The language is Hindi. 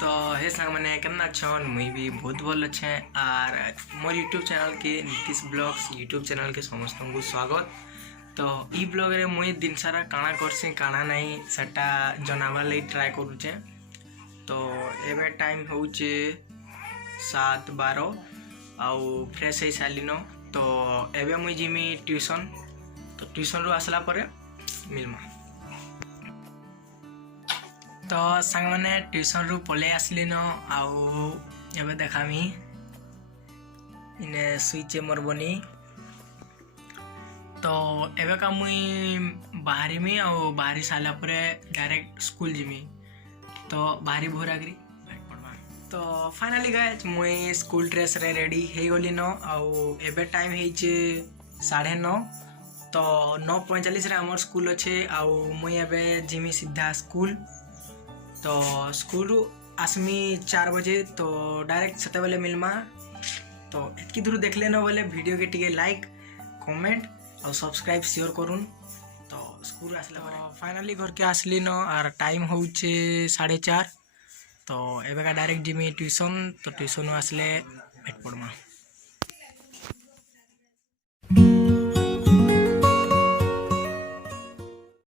तो हे सांग मैंने केना छन मुई भी बहुत भल अच्छे आर मोर यूट्यूब चैनल के नीतीश ब्लॉग्स यूट्यूब चैनल के समस्त को स्वागत। तो ई ब्लॉग रे मुई दिन सारा काना करसी काना नहीं सेटा जनावर ले ट्राई करूचे। तो एबे टाइम होचे 7:12 आउ फ्रेश हे सालिनो। तो एबे मुई जिमी ट्यूशन। तो ट्यूशन रू आसला परे मिलमा। तो सांग मैंने ट्यूशन रू पले आसली न आउ एबे देखामी इने सुइचे मोर बनी। तो एबे का मुई बाहरी में आउ बाहरी साला परे डायरेक्ट स्कूल जिमी। तो बाहरी भोरागरी तो फाइनली गाइस मुई स्कूल ड्रेस रे रेडी हे गली न आउ एबे टाइम हेचे 9:30। तो 9:45 रे हमर स्कूल अच्छे आउ मुई एबे जिमी सीधा स्कूल। तो स्कूल आसमी 4 बजे। तो डायरेक्ट सते बेले मिलमा। तो एतकी दूर देख लेना बोले वीडियो के टिके लाइक कमेंट और सब्सक्राइब शेयर करूँ। तो स्कूल आसला फाइनली घर के आसली न आर टाइम होचे 4:30। तो एबे का डायरेक्ट जिमी ट्यूशन। तो ट्यूशन आसले भेट पड़मा।